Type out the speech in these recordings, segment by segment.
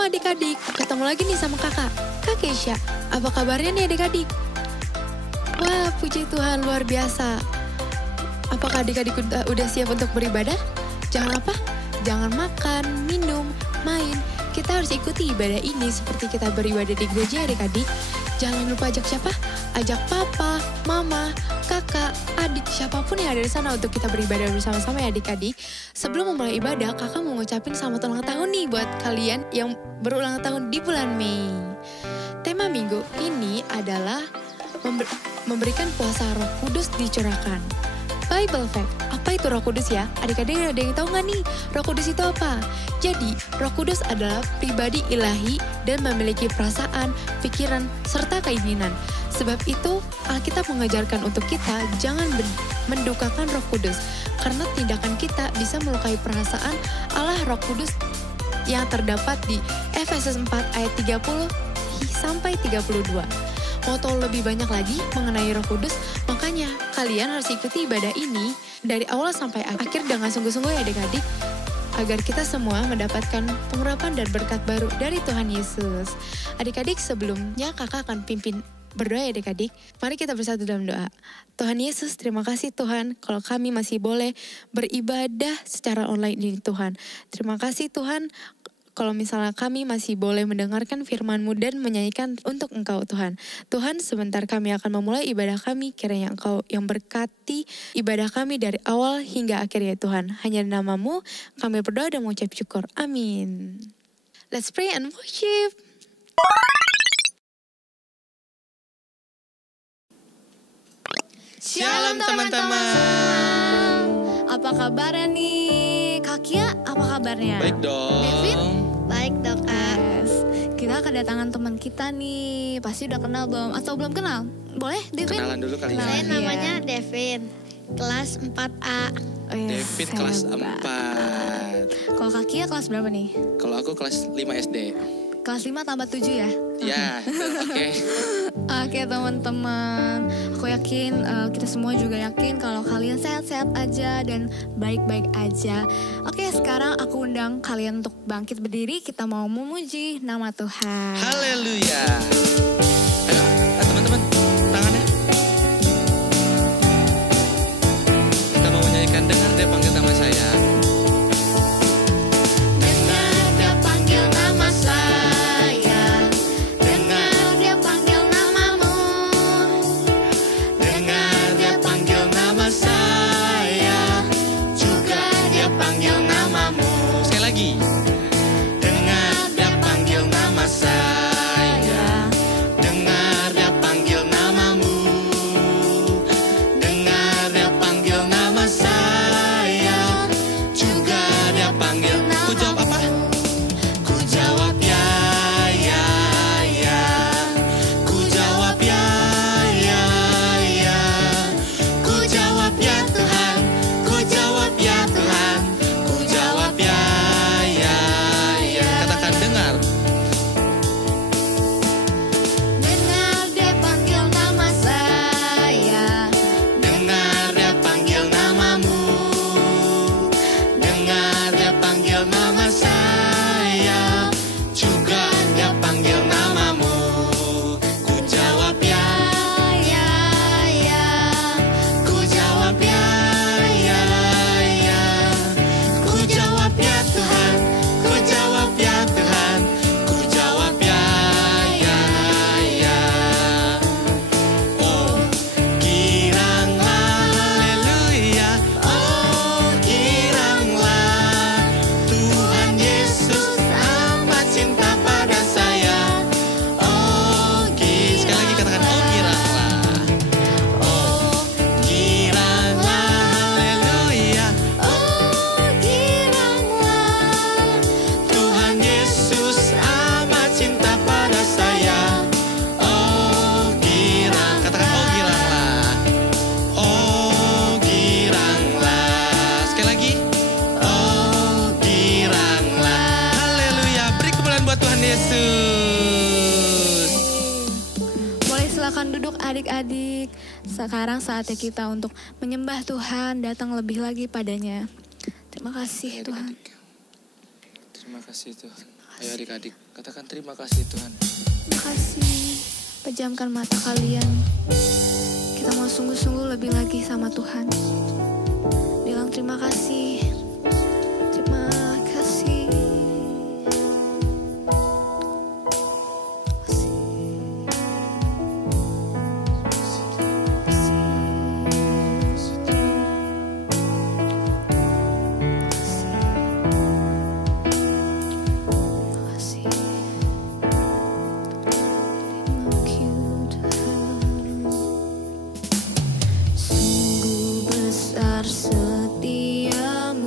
Shalom adik-adik, ketemu lagi nih sama kakak, Kak Keisha. Apa kabarnya nih adik-adik? Wah, puji Tuhan luar biasa. Apakah adik-adik udah siap untuk beribadah? Jangan apa? Jangan makan, minum, main. Kita harus ikuti ibadah ini seperti kita beribadah di gereja adik-adik. Jangan lupa ajak siapa? Ajak papa, mama, kakak, adik, siapapun yang ada di sana untuk kita beribadah bersama-sama ya adik-adik. Sebelum memulai ibadah, kakak mau ngucapin selamat ulang tahun nih buat kalian yang berulang tahun di bulan Mei. Tema minggu ini adalah memberikan kuasa Roh Kudus dicurahkan. Bible fact, apa itu Roh Kudus ya? Adik-adik ada yang tahu nggak nih, Roh Kudus itu apa? Jadi, Roh Kudus adalah pribadi ilahi dan memiliki perasaan, pikiran, serta keinginan. Sebab itu, Alkitab mengajarkan untuk kita jangan mendukakan Roh Kudus, karena tindakan kita bisa melukai perasaan Allah Roh Kudus yang terdapat di Efesus 4 ayat 30 sampai 32. Mau tahu lebih banyak lagi mengenai Roh Kudus, makanya kalian harus ikuti ibadah ini dari awal sampai akhir dengan sungguh-sungguh ya adik-adik, agar kita semua mendapatkan pengurapan dan berkat baru dari Tuhan Yesus. Adik-adik, sebelumnya kakak akan pimpin berdoa ya adik-adik. Mari kita bersatu dalam doa. Tuhan Yesus, terima kasih Tuhan kalau kami masih boleh beribadah secara online ini Tuhan. Terima kasih Tuhan kalau misalnya kami masih boleh mendengarkan firman-Mu dan menyanyikan untuk Engkau Tuhan. Tuhan, sebentar kami akan memulai ibadah kami, kiranya Engkau yang berkati ibadah kami dari awal hingga akhir ya Tuhan. Hanya nama-Mu kami berdoa dan mengucap syukur. Amin. Let's pray and worship. Shalom teman-teman. Apa kabarnya nih? Kak Kia, apa kabarnya? Baik dong. Devin? Baik dong Kak. Yes. Kita kedatangan teman kita nih. Pasti udah kenal belum? Atau belum kenal? Boleh Devin? Kenalan dulu kali ya. Saya Namanya Devin, kelas 4A. Oh, yes, David kelas hebat. 4. Kalau Kak Kia kelas berapa nih? Kalau aku kelas 5 SD. Kelas 5 tambah 7 ya? Ya, oke. Oke teman-teman, aku yakin kita semua juga yakin kalau kalian sehat-sehat aja dan baik-baik aja. Oke, sekarang aku undang kalian untuk bangkit berdiri, kita mau memuji nama Tuhan. Haleluya. Ayo, teman-teman, tangannya. Kita mau menyanyikan dengar dia panggil nama saya. Dengar dia panggil nama saya, dengar dia panggil namamu, Dengar dia panggil nama saya, juga dia panggil namamu. Sekali lagi. Dengar dia panggil nama saya, dengar dia panggil namamu. Dengar dia panggil nama saya, juga dia panggil. Ku jawab apa? Ku jawab ya, ya, ya. Ku jawab ya, ya, ya. Ku jawab ya Tuhan, ku jawab ya Tuhan, ku jawab ya, ya, ya. Katakan dengar. dengar dia panggil nama saya, Dengar dia panggil namamu. Dengar dia panggil nama saya, juga dia panggil namamu. Ku jawab ya, ya, ya, ku jawab ya, ya, ya. Ku jawab ya Tuhan, ku jawab ya Tuhan, ku jawab ya, ya, ya. Oh, giranglah, haleluya. Oh, giranglah, Tuhan Yesus amat cinta pada saya. Oh, sekali lagi katakan, oh giranglah. Oh, giranglah, haleluya. oh giranglah, Tuhan Yesus amat cinta pada saya. Oh, girang. Katakan, oh giranglah. Oh, giranglah. Sekali lagi. Oh, giranglah. Haleluya. Beri kemuliaan buat Tuhan Yesus. Boleh silakan duduk adik-adik. Sekarang saatnya kita untuk menyembah Tuhan, datang lebih lagi padanya. Terima kasih Tuhan. Terima kasih Tuhan. Ayo adik-adik, katakan terima kasih Tuhan. Makasih. Pejamkan mata kalian. Kita mau sungguh-sungguh lebih lagi sama Tuhan. Bilang terima kasih. Terima kasih. Sungguh besar setiamu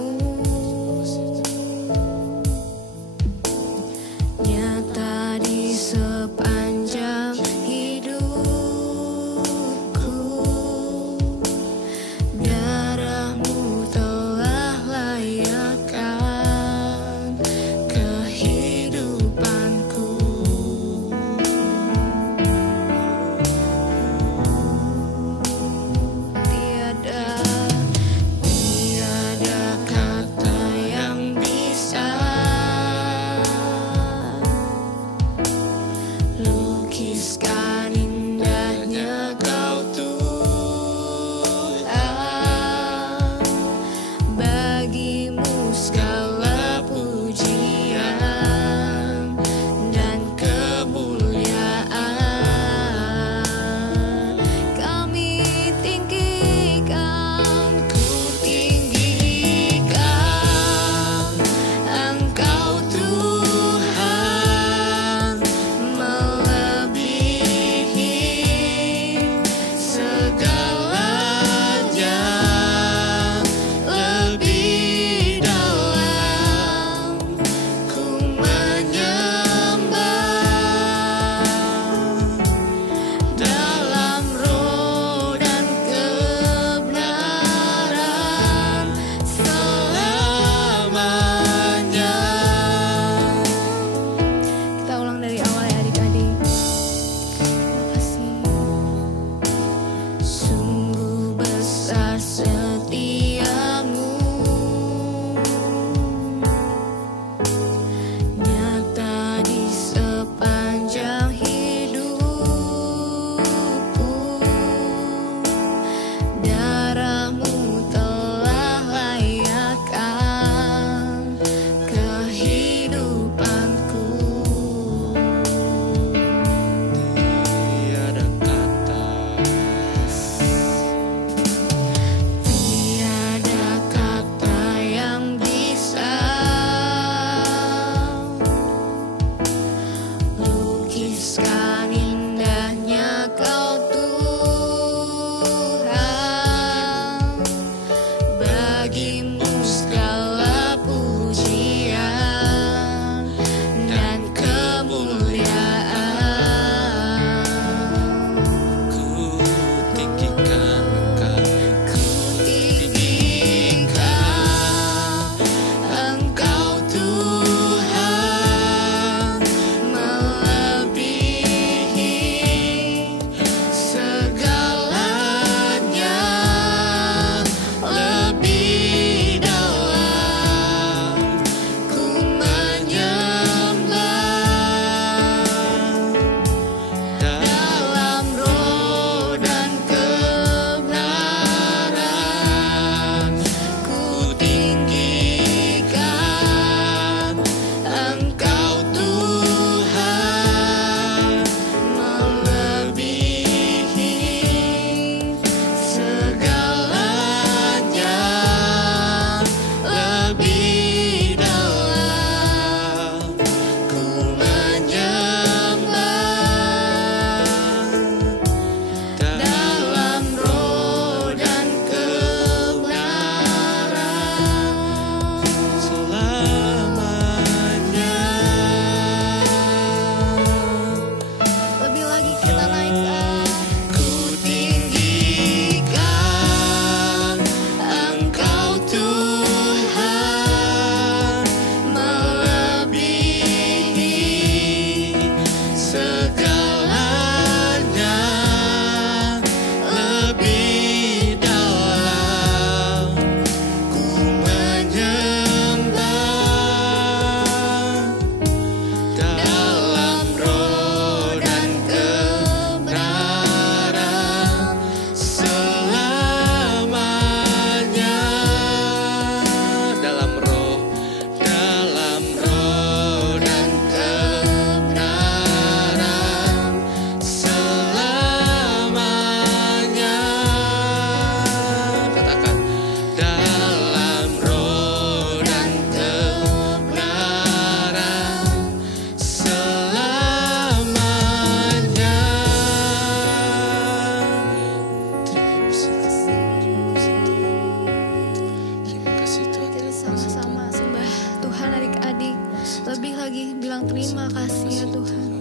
lagi bilang terima kasih ya Tuhan.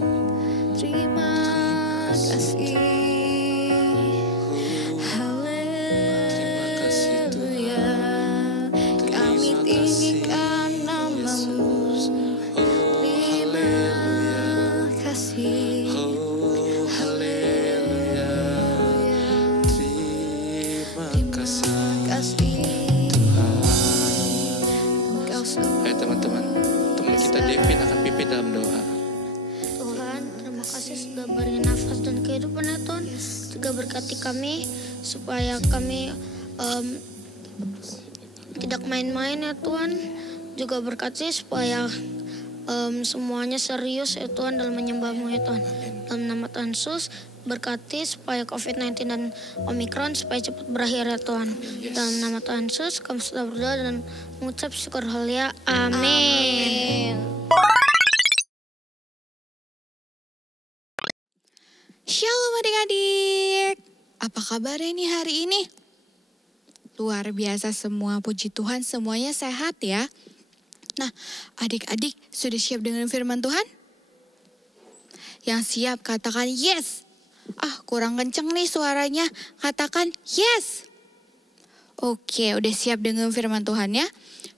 Terima kasih. Haleluya. Kami tinggikan namamu. Terima kasih. Haleluya. Terima kasih. Ayo teman-teman, teman kita Devin akan pimpin dalam doa. Tuhan, terima kasih sudah beri nafas dan kehidupan ya Tuhan. Juga berkati kami supaya kami tidak main-main ya Tuhan. Juga berkati supaya semuanya serius ya Tuhan dalam menyembah-Mu ya Tuhan. Dalam nama Tuhan Yesus, berkati supaya COVID-19 dan Omikron supaya cepat berakhir ya Tuhan. Dalam nama Tuhan Yesus, kami sudah berdoa dan mengucap syukur haleluya. Amin. Shalom adik-adik. Apa kabarnya nih hari ini? Luar biasa semua, puji Tuhan semuanya sehat ya. Nah, adik-adik sudah siap dengan firman Tuhan? Yang siap katakan yes. Kurang kenceng nih suaranya. Katakan yes. Oke, udah siap dengan firman Tuhan ya?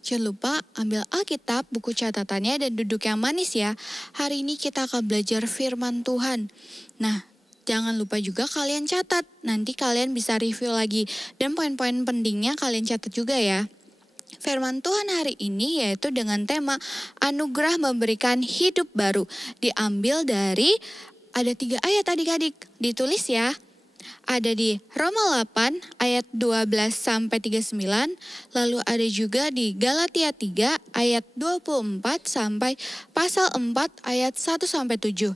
Jangan lupa ambil Alkitab, buku catatannya dan duduk yang manis ya. Hari ini kita akan belajar firman Tuhan. Nah, jangan lupa juga kalian catat. Nanti kalian bisa review lagi. Dan poin-poin pentingnya kalian catat juga ya. Firman Tuhan hari ini yaitu dengan tema anugerah memberikan hidup baru. Diambil dari ada 3 ayat adik-adik. Ditulis ya. Ada di Roma 8 ayat 12 sampai 39. Lalu ada juga di Galatia 3 ayat 24 sampai pasal 4 ayat 1 sampai 7.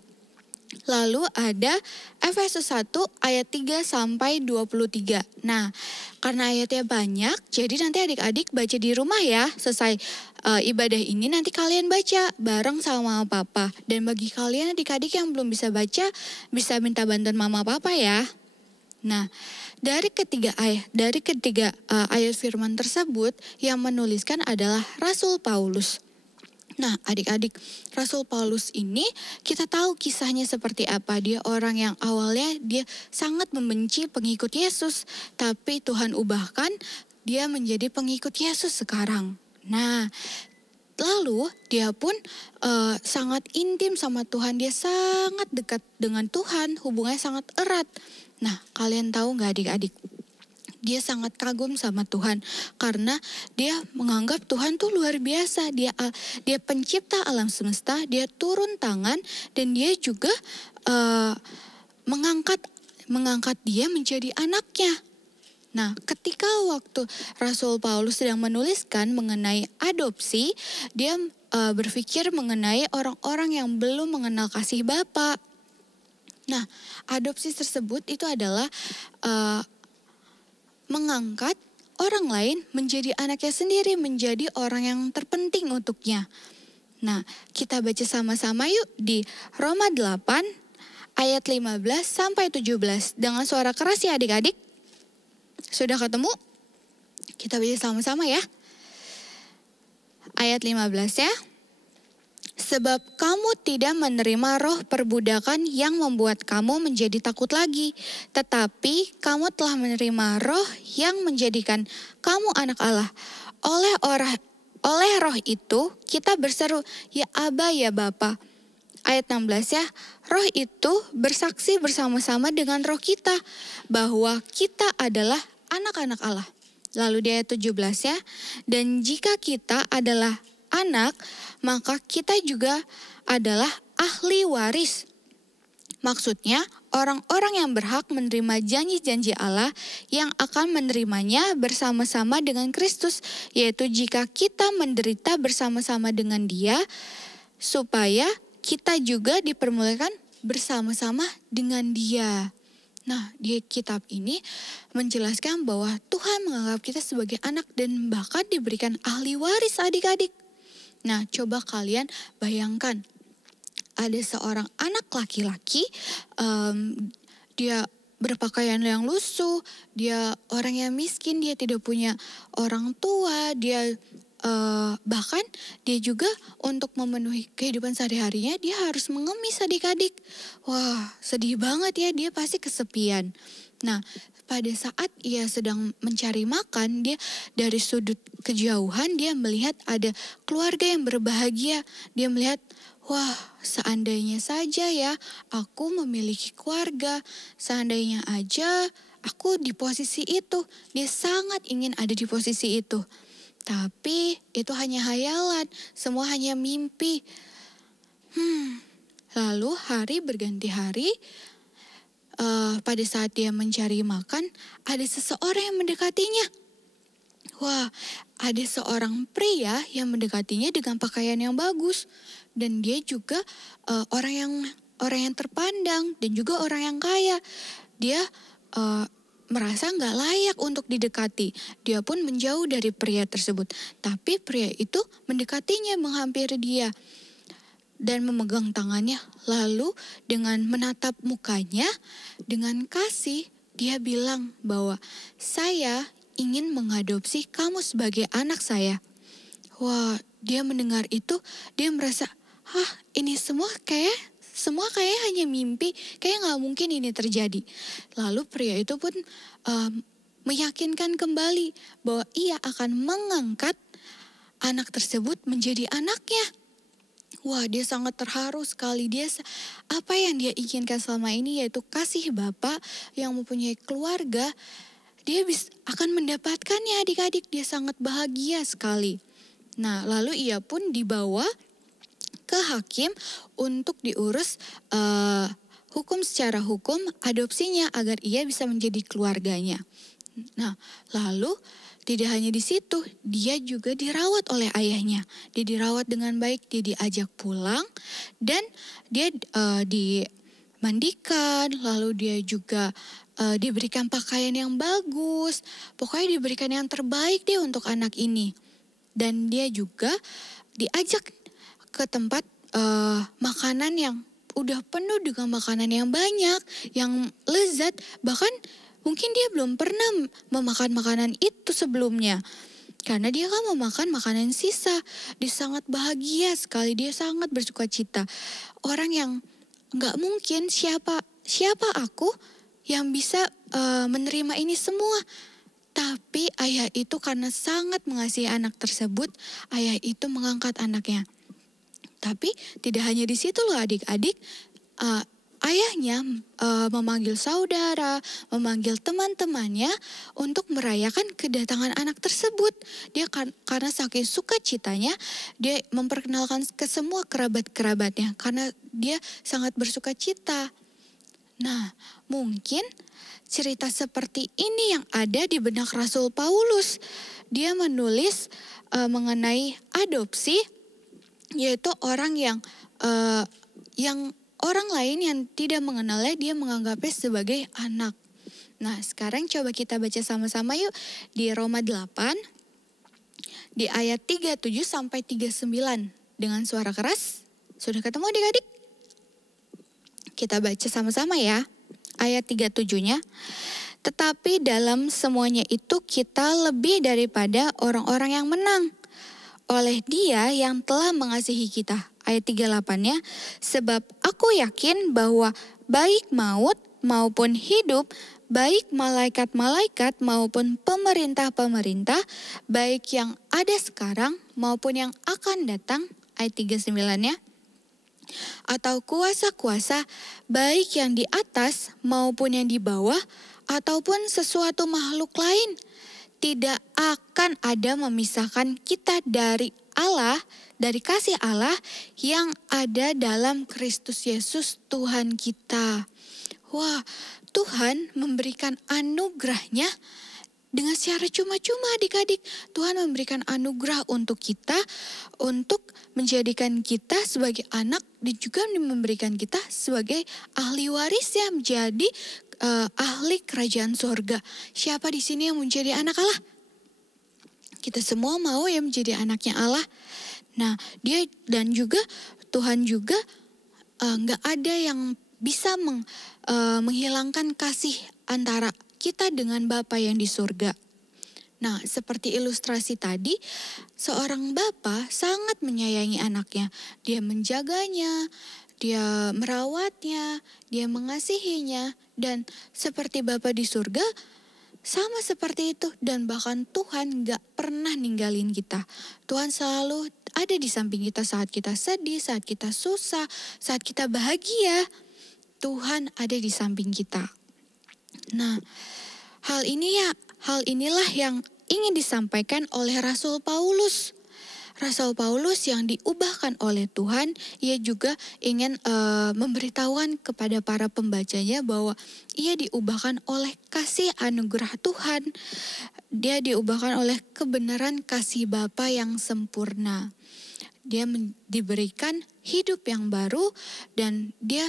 Lalu ada Efesus 1 ayat 3 sampai 23. Nah, karena ayatnya banyak, jadi nanti adik-adik baca di rumah ya. Selesai ibadah ini nanti kalian baca bareng sama mama papa. Dan bagi kalian adik-adik yang belum bisa baca, bisa minta bantuan mama papa ya. Nah, dari ketiga ayat firman tersebut yang menuliskan adalah Rasul Paulus. Nah, adik-adik, Rasul Paulus ini kita tahu kisahnya seperti apa. Dia orang yang awalnya dia sangat membenci pengikut Yesus, tapi Tuhan ubahkan dia menjadi pengikut Yesus sekarang. Nah, lalu dia pun sangat intim sama Tuhan. Dia sangat dekat dengan Tuhan, hubungannya sangat erat. Nah, kalian tahu nggak adik-adik? Dia sangat kagum sama Tuhan karena dia menganggap Tuhan tuh luar biasa. Dia pencipta alam semesta, dia turun tangan dan dia juga mengangkat dia menjadi anaknya. Nah, ketika waktu Rasul Paulus sedang menuliskan mengenai adopsi, dia berpikir mengenai orang-orang yang belum mengenal kasih Bapa. Nah, adopsi tersebut itu adalah mengangkat orang lain menjadi anaknya sendiri, menjadi orang yang terpenting untuknya. Nah, kita baca sama-sama yuk di Roma 8 ayat 15 sampai 17 dengan suara keras ya adik-adik. Sudah ketemu? Kita baca sama-sama ya. Ayat 15 ya. Sebab kamu tidak menerima roh perbudakan yang membuat kamu menjadi takut lagi. Tetapi kamu telah menerima roh yang menjadikan kamu anak Allah. Oleh roh itu kita berseru, ya Aba ya Bapa. Ayat 16 ya, roh itu bersaksi bersama-sama dengan roh kita bahwa kita adalah anak-anak Allah. Lalu di ayat 17 ya, dan jika kita adalah anak, maka kita juga adalah ahli waris. Maksudnya, orang-orang yang berhak menerima janji-janji Allah yang akan menerimanya bersama-sama dengan Kristus, yaitu jika kita menderita bersama-sama dengan Dia, supaya kita juga dipermuliakan bersama-sama dengan Dia. Nah, di kitab ini menjelaskan bahwa Tuhan menganggap kita sebagai anak dan bahkan diberikan ahli waris adik-adik. Nah, coba kalian bayangkan, ada seorang anak laki-laki, dia berpakaian yang lusuh, dia orang yang miskin, dia tidak punya orang tua, dia bahkan dia juga untuk memenuhi kehidupan sehari-harinya dia harus mengemis adik-adik. Wah, sedih banget ya, dia pasti kesepian. Nah, pada saat ia sedang mencari makan, dia dari sudut kejauhan dia melihat ada keluarga yang berbahagia. Dia melihat, wah, seandainya saja ya aku memiliki keluarga, seandainya aja aku di posisi itu. Dia sangat ingin ada di posisi itu. Tapi itu hanya hayalan, semua hanya mimpi. Lalu hari berganti hari, pada saat dia mencari makan, ada seseorang yang mendekatinya. Wah, ada seorang pria yang mendekatinya dengan pakaian yang bagus. Dan dia juga orang yang terpandang dan juga orang yang kaya. Dia merasa nggak layak untuk didekati. Dia pun menjauh dari pria tersebut. Tapi pria itu mendekatinya, menghampiri dia dan memegang tangannya. Lalu dengan menatap mukanya, dengan kasih, dia bilang bahwa saya ingin mengadopsi kamu sebagai anak saya. Wah, dia mendengar itu, dia merasa, ini semua kayak hanya mimpi, kayak nggak mungkin ini terjadi. Lalu pria itu pun meyakinkan kembali bahwa ia akan mengangkat anak tersebut menjadi anaknya. Wah, dia sangat terharu sekali. Apa yang dia inginkan selama ini yaitu kasih bapak yang mempunyai keluarga, dia akan mendapatkannya adik-adik. Dia sangat bahagia sekali. Nah, lalu ia pun dibawa ke hakim untuk diurus secara hukum adopsinya agar ia bisa menjadi keluarganya. Nah, lalu tidak hanya di situ, dia juga dirawat oleh ayahnya. Dia dirawat dengan baik, dia diajak pulang dan dia dimandikan, lalu dia juga diberikan pakaian yang bagus. Pokoknya diberikan yang terbaik deh untuk anak ini. Dan dia juga diajak ke tempat makanan yang udah penuh dengan makanan yang banyak, yang lezat. Bahkan mungkin dia belum pernah memakan makanan itu sebelumnya. Karena dia kan memakan makanan sisa. Dia sangat bahagia sekali, dia sangat bersuka cita. Orang yang gak mungkin siapa aku yang bisa menerima ini semua. Tapi ayah itu karena sangat mengasihi anak tersebut, ayah itu mengangkat anaknya. Tapi tidak hanya di situ loh adik-adik, ayahnya memanggil saudara, memanggil teman-temannya untuk merayakan kedatangan anak tersebut. Dia karena saking sukacitanya, dia memperkenalkan ke semua kerabat-kerabatnya karena dia sangat bersuka cita. Nah, mungkin cerita seperti ini yang ada di benak Rasul Paulus. Dia menulis mengenai adopsi, yaitu orang yang orang lain yang tidak mengenalnya, dia menganggapnya sebagai anak. Nah, sekarang coba kita baca sama-sama yuk di Roma 8 di ayat 37 sampai 39 dengan suara keras. Sudah ketemu adik-adik? Kita baca sama-sama ya. Ayat 37-nya. Tetapi dalam semuanya itu kita lebih daripada orang-orang yang menang. Oleh Dia yang telah mengasihi kita. Ayat 38-nya, sebab aku yakin bahwa baik maut maupun hidup, baik malaikat-malaikat maupun pemerintah-pemerintah, baik yang ada sekarang maupun yang akan datang, ayat 39-nya, atau kuasa-kuasa, baik yang di atas maupun yang di bawah, ataupun sesuatu makhluk lain, tidak akan ada memisahkan kita dari Allah, dari kasih Allah yang ada dalam Kristus Yesus Tuhan kita. Wah, Tuhan memberikan anugerahnya dengan secara cuma-cuma adik-adik. Tuhan memberikan anugerah untuk kita, untuk menjadikan kita sebagai anak dan juga memberikan kita sebagai ahli warisnya, menjadi ahli kerajaan sorga. Siapa di sini yang menjadi anak Allah? Kita semua mau ya menjadi anaknya Allah. Nah, dia dan juga Tuhan juga nggak ada yang bisa menghilangkan kasih antara kita dengan Bapa yang di surga. Nah, seperti ilustrasi tadi, seorang bapa sangat menyayangi anaknya. Dia menjaganya, dia merawatnya, dia mengasihinya. Dan seperti Bapa di surga, sama seperti itu. Dan bahkan Tuhan gak pernah ninggalin kita. Tuhan selalu ada di samping kita saat kita sedih, saat kita susah, saat kita bahagia. Tuhan ada di samping kita. Nah, hal inilah yang ingin disampaikan oleh Rasul Paulus. Rasul Paulus yang diubahkan oleh Tuhan, ia juga ingin memberitahukan kepada para pembacanya bahwa ia diubahkan oleh kasih anugerah Tuhan. Dia diubahkan oleh kebenaran kasih Bapa yang sempurna. Dia diberikan hidup yang baru dan dia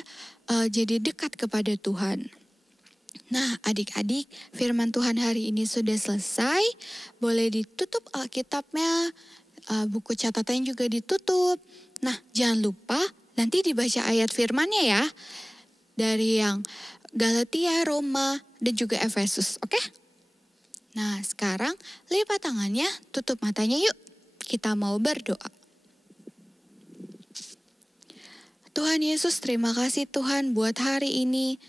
jadi dekat kepada Tuhan. Nah, adik-adik, firman Tuhan hari ini sudah selesai. Boleh ditutup Alkitabnya, buku catatan juga ditutup. Nah, jangan lupa nanti dibaca ayat firmannya ya. Dari yang Galatia, Roma, dan juga Efesus, oke? Nah, sekarang lipat tangannya, tutup matanya yuk. Kita mau berdoa. Tuhan Yesus, terima kasih Tuhan buat hari ini.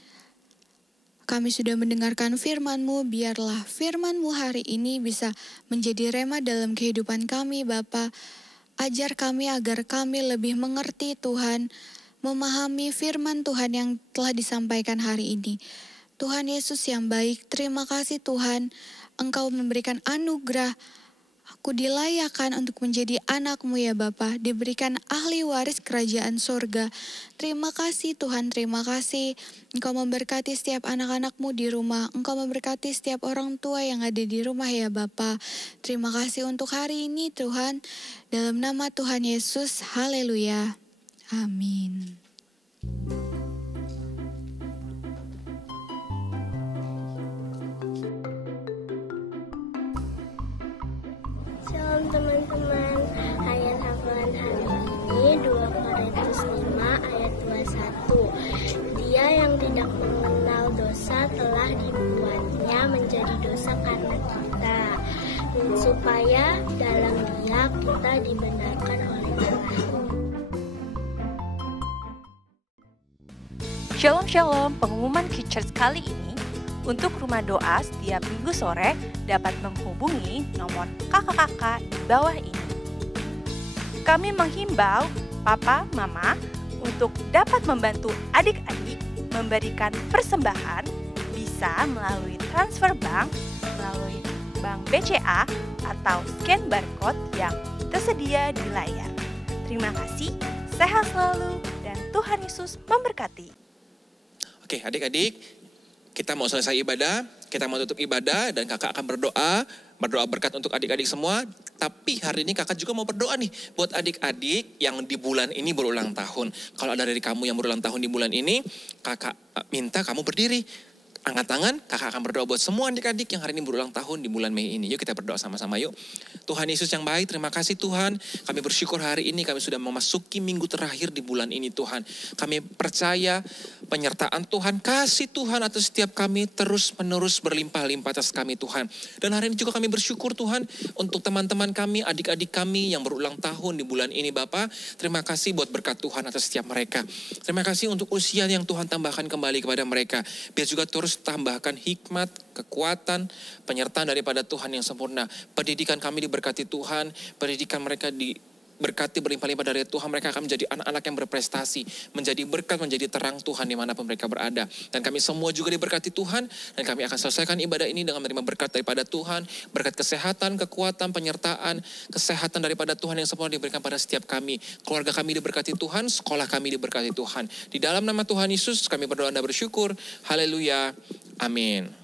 Kami sudah mendengarkan firman-Mu, biarlah firman-Mu hari ini bisa menjadi rema dalam kehidupan kami, Bapa. Ajar kami agar kami lebih mengerti Tuhan, memahami firman Tuhan yang telah disampaikan hari ini. Tuhan Yesus yang baik, terima kasih Tuhan, Engkau memberikan anugerah. Aku dilayakan untuk menjadi anak-Mu ya Bapa, diberikan ahli waris kerajaan sorga. Terima kasih Tuhan, terima kasih. Engkau memberkati setiap anak-anak-Mu di rumah. Engkau memberkati setiap orang tua yang ada di rumah ya Bapa. Terima kasih untuk hari ini Tuhan. Dalam nama Tuhan Yesus, haleluya. Amin. Shalom teman-teman, ayat hafalan hari ini 2 Korintus 5 ayat 21. Dia yang tidak mengenal dosa telah dibuatnya menjadi dosa karena kita, supaya dalam Dia kita dibenarkan oleh Allah. Shalom, pengumuman Kids Church kali ini untuk rumah doa setiap minggu sore dapat menghubungi nomor kakak-kakak di bawah ini. Kami menghimbau papa, mama untuk dapat membantu adik-adik memberikan persembahan bisa melalui transfer bank, melalui bank BCA atau scan barcode yang tersedia di layar. Terima kasih, sehat selalu dan Tuhan Yesus memberkati. Oke, adik-adik, kita mau selesai ibadah, kita mau tutup ibadah dan kakak akan berdoa berkat untuk adik-adik semua. Tapi hari ini kakak juga mau berdoa nih buat adik-adik yang di bulan ini berulang tahun. Kalau ada dari kamu yang berulang tahun di bulan ini, kakak minta kamu berdiri. Angkat tangan, kakak akan berdoa buat semua adik-adik yang hari ini berulang tahun di bulan Mei ini. Yuk kita berdoa sama-sama yuk. Tuhan Yesus yang baik, terima kasih Tuhan. Kami bersyukur hari ini kami sudah memasuki minggu terakhir di bulan ini Tuhan. Kami percaya penyertaan Tuhan, kasih Tuhan atas setiap kami terus menerus berlimpah-limpah atas kami Tuhan. Dan hari ini juga kami bersyukur Tuhan untuk teman-teman kami, adik-adik kami yang berulang tahun di bulan ini Bapak. Terima kasih buat berkat Tuhan atas setiap mereka. Terima kasih untuk usia yang Tuhan tambahkan kembali kepada mereka. Biar juga terus tambahkan hikmat, kekuatan, penyertaan daripada Tuhan yang sempurna. Pendidikan kami diberkati Tuhan, pendidikan mereka diberkati berlimpah-limpah dari Tuhan. Mereka akan menjadi anak-anak yang berprestasi, menjadi berkat, menjadi terang Tuhan dimanapun mereka berada. Dan kami semua juga diberkati Tuhan, dan kami akan selesaikan ibadah ini dengan menerima berkat daripada Tuhan, berkat kesehatan, kekuatan, penyertaan, kesehatan daripada Tuhan yang sempurna diberikan pada setiap kami. Keluarga kami diberkati Tuhan, sekolah kami diberkati Tuhan. Di dalam nama Tuhan Yesus kami berdoa dan bersyukur. Haleluya. Amin.